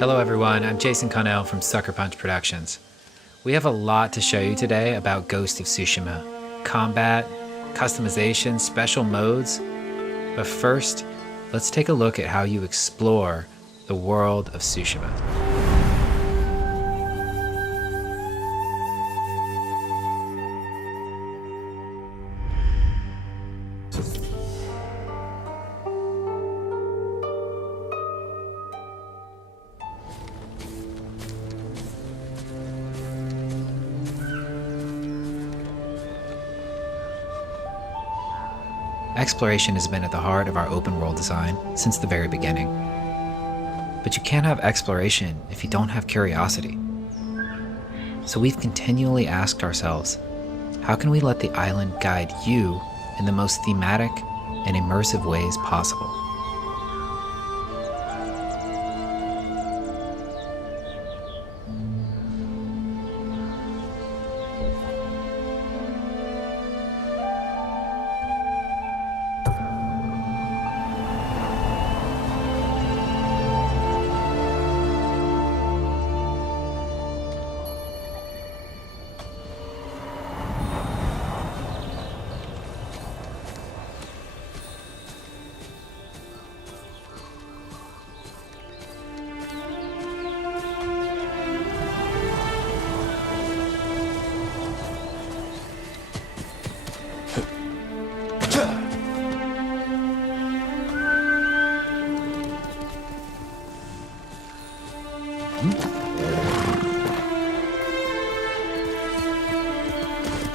Hello everyone, I'm Jason Connell from Sucker Punch Productions. We have a lot to show you today about Ghost of Tsushima. Combat, customization, special modes. But first, let's take a look at how you explore the world of Tsushima. Exploration has been at the heart of our open world design since the very beginning. But you can't have exploration if you don't have curiosity. So we've continually asked ourselves, how can we let the island guide you in the most thematic and immersive ways possible?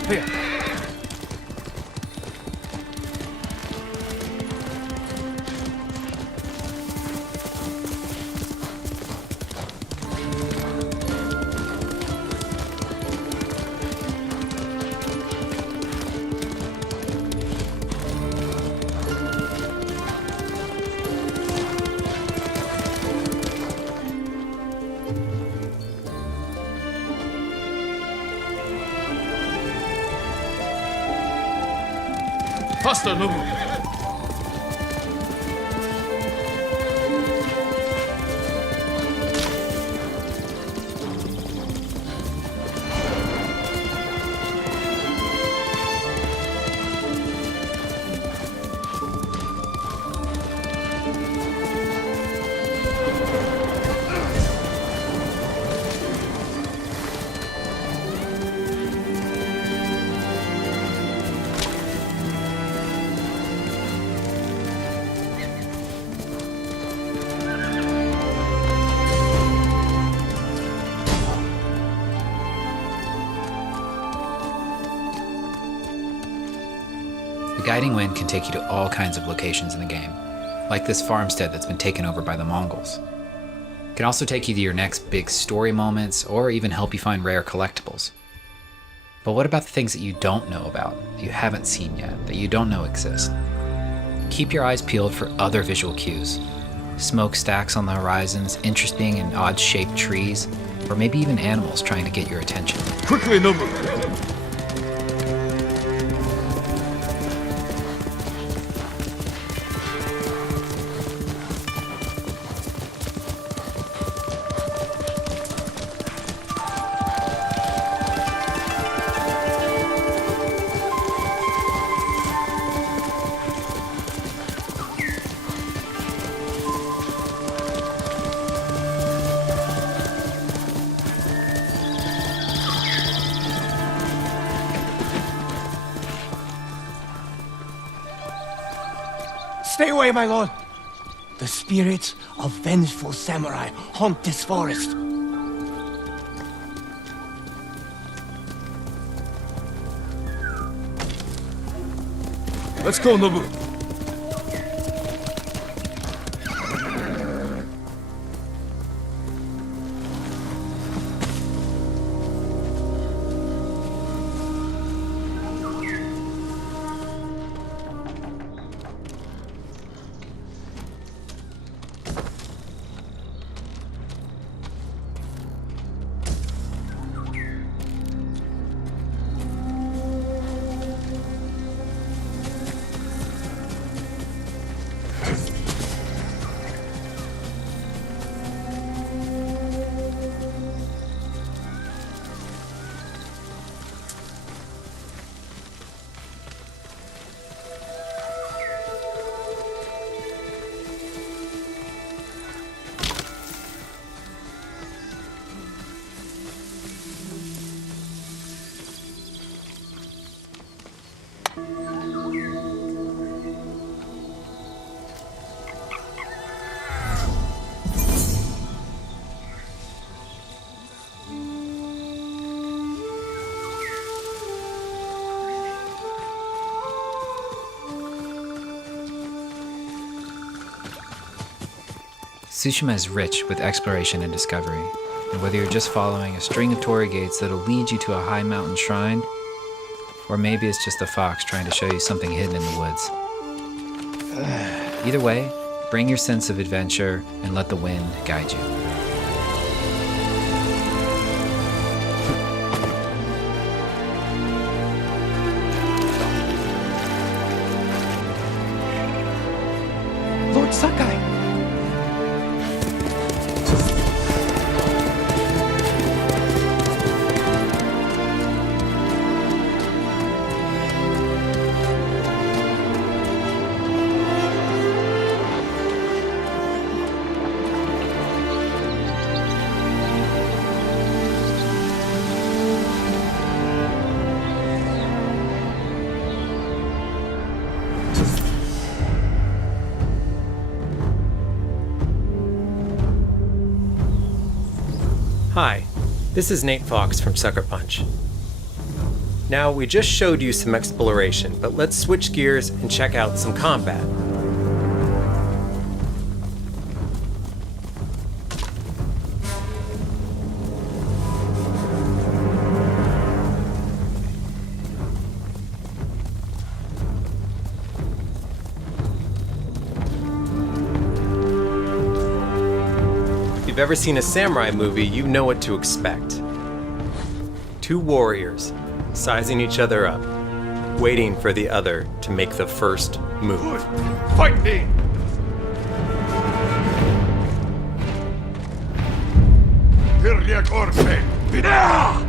Here. Faster, Nobu! The guiding wind can take you to all kinds of locations in the game, like this farmstead that's been taken over by the Mongols. It can also take you to your next big story moments, or even help you find rare collectibles. But what about the things that you don't know about, that you haven't seen yet, that you don't know exist? Keep your eyes peeled for other visual cues. Smokestacks on the horizons, interesting and odd-shaped trees, or maybe even animals trying to get your attention. Quickly, Nobu! Stay away, my lord! The spirits of vengeful samurai haunt this forest. Let's go, Nobu! Tsushima is rich with exploration and discovery, and whether you're just following a string of torii gates that'll lead you to a high mountain shrine, or maybe it's just a fox trying to show you something hidden in the woods. Either way, bring your sense of adventure and let the wind guide you. Lord Sakai! Hi, this is Nate Fox from Sucker Punch. Now, we just showed you some exploration, but let's switch gears and check out some combat. If you've ever seen a samurai movie, you know what to expect. Two warriors, sizing each other up, waiting for the other to make the first move. Fight me! Hirja korpe! Pidea!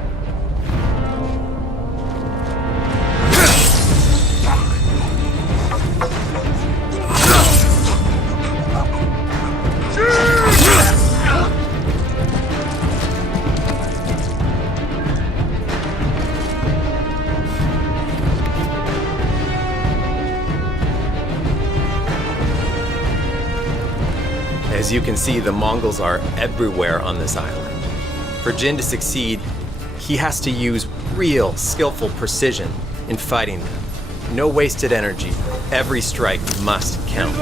As you can see, the Mongols are everywhere on this island. For Jin to succeed, he has to use real, skillful precision in fighting them. No wasted energy. Every strike must count.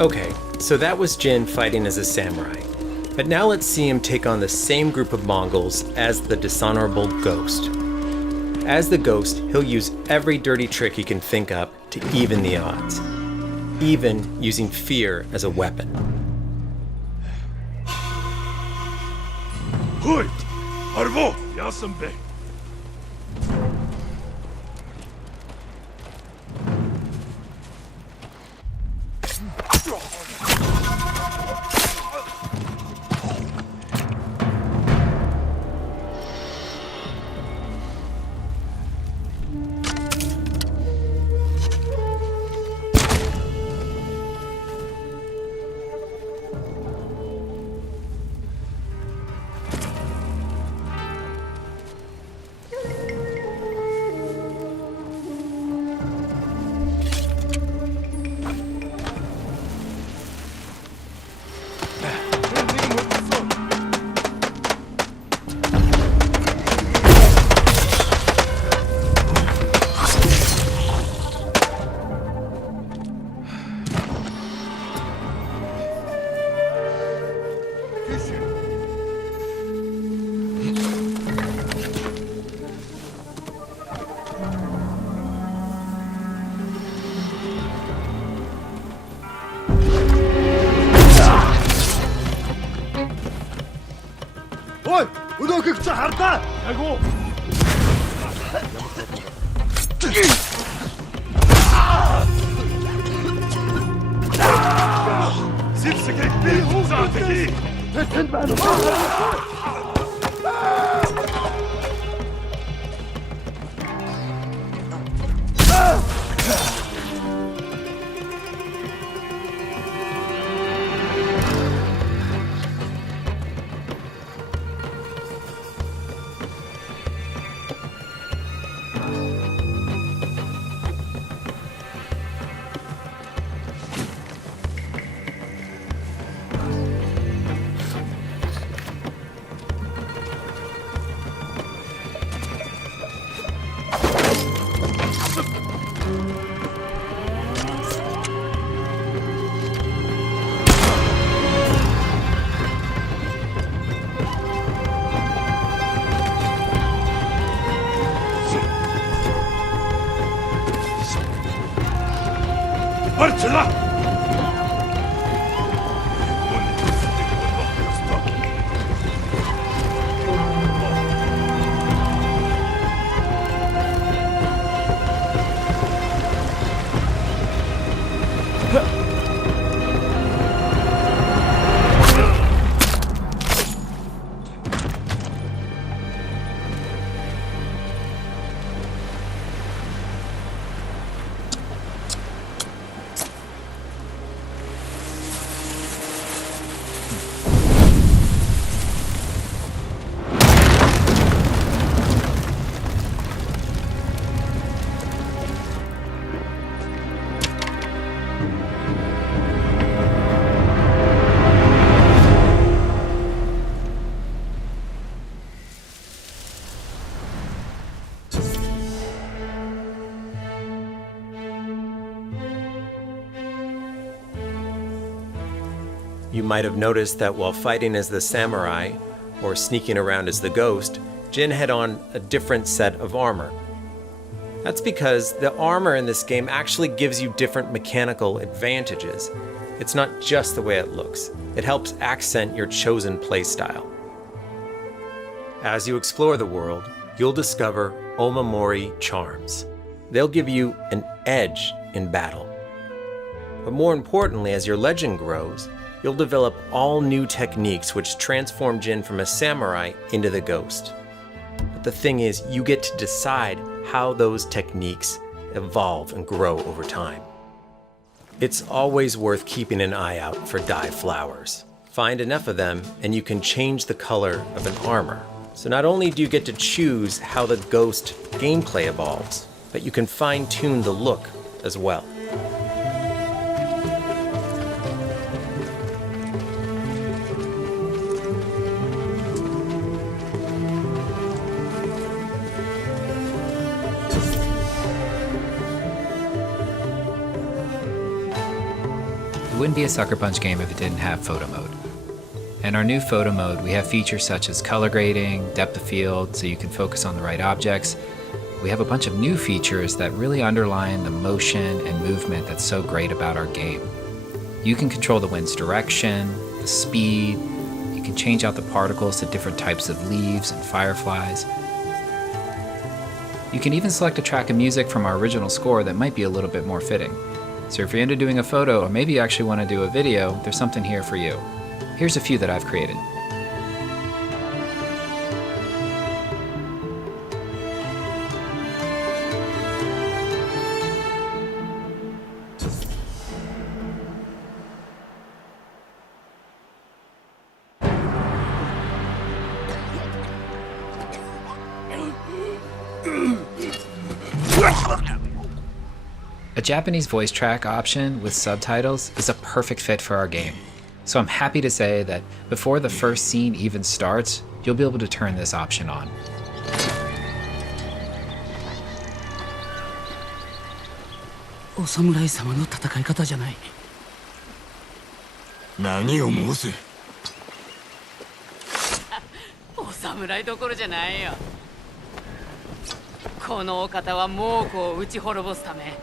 Okay, so that was Jin fighting as a samurai. But now let's see him take on the same group of Mongols as the dishonorable Ghost. As the Ghost, he'll use every dirty trick he can think up to even the odds, even using fear as a weapon. Hui! Arvo! Yasambe! harta! Jago! Sitze gegen Bild, Strategie! Marcela! You might have noticed that while fighting as the samurai, or sneaking around as the ghost, Jin had on a different set of armor. That's because the armor in this game actually gives you different mechanical advantages. It's not just the way it looks, it helps accent your chosen playstyle. As you explore the world, you'll discover Omamori charms. They'll give you an edge in battle. But more importantly, as your legend grows, you'll develop all new techniques which transform Jin from a samurai into the ghost. But the thing is, you get to decide how those techniques evolve and grow over time. It's always worth keeping an eye out for dye flowers. Find enough of them and you can change the color of an armor. So not only do you get to choose how the ghost gameplay evolves, but you can fine-tune the look as well. It wouldn't be a Sucker Punch game if it didn't have photo mode. In our new photo mode, we have features such as color grading, depth of field, so you can focus on the right objects. We have a bunch of new features that really underline the motion and movement that's so great about our game. You can control the wind's direction, the speed, you can change out the particles to different types of leaves and fireflies. You can even select a track of music from our original score that might be a little bit more fitting. So if you're into doing a photo, or maybe you actually want to do a video, there's something here for you. Here's a few that I've created. A Japanese voice track option with subtitles is a perfect fit for our game. So I'm happy to say that before the first scene even starts, you'll be able to turn this option on. お侍様の戦い方じゃない。何を申す。お侍どころじゃないよ。このお方は猛虎を打ち滅ぼすため。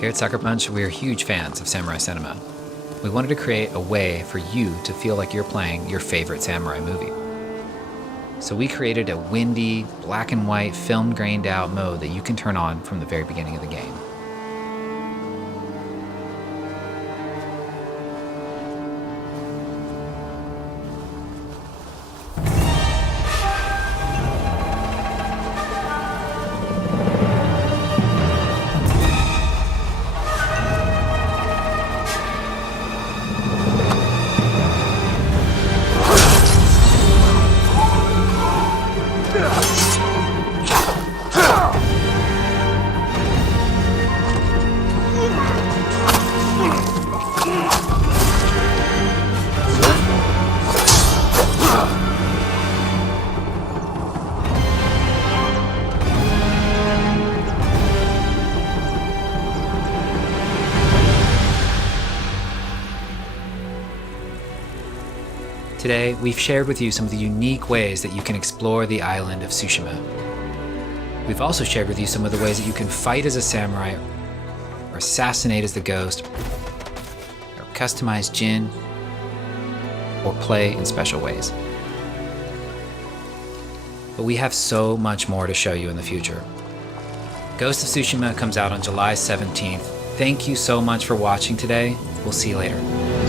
Here at Sucker Punch, we are huge fans of samurai cinema. We wanted to create a way for you to feel like you're playing your favorite samurai movie. So we created a windy, black and white, film grained out mode that you can turn on from the very beginning of the game. Today, we've shared with you some of the unique ways that you can explore the island of Tsushima. We've also shared with you some of the ways that you can fight as a samurai, or assassinate as the ghost, or customize Jin, or play in special ways. But we have so much more to show you in the future. Ghost of Tsushima comes out on July 17th. Thank you so much for watching today. We'll see you later.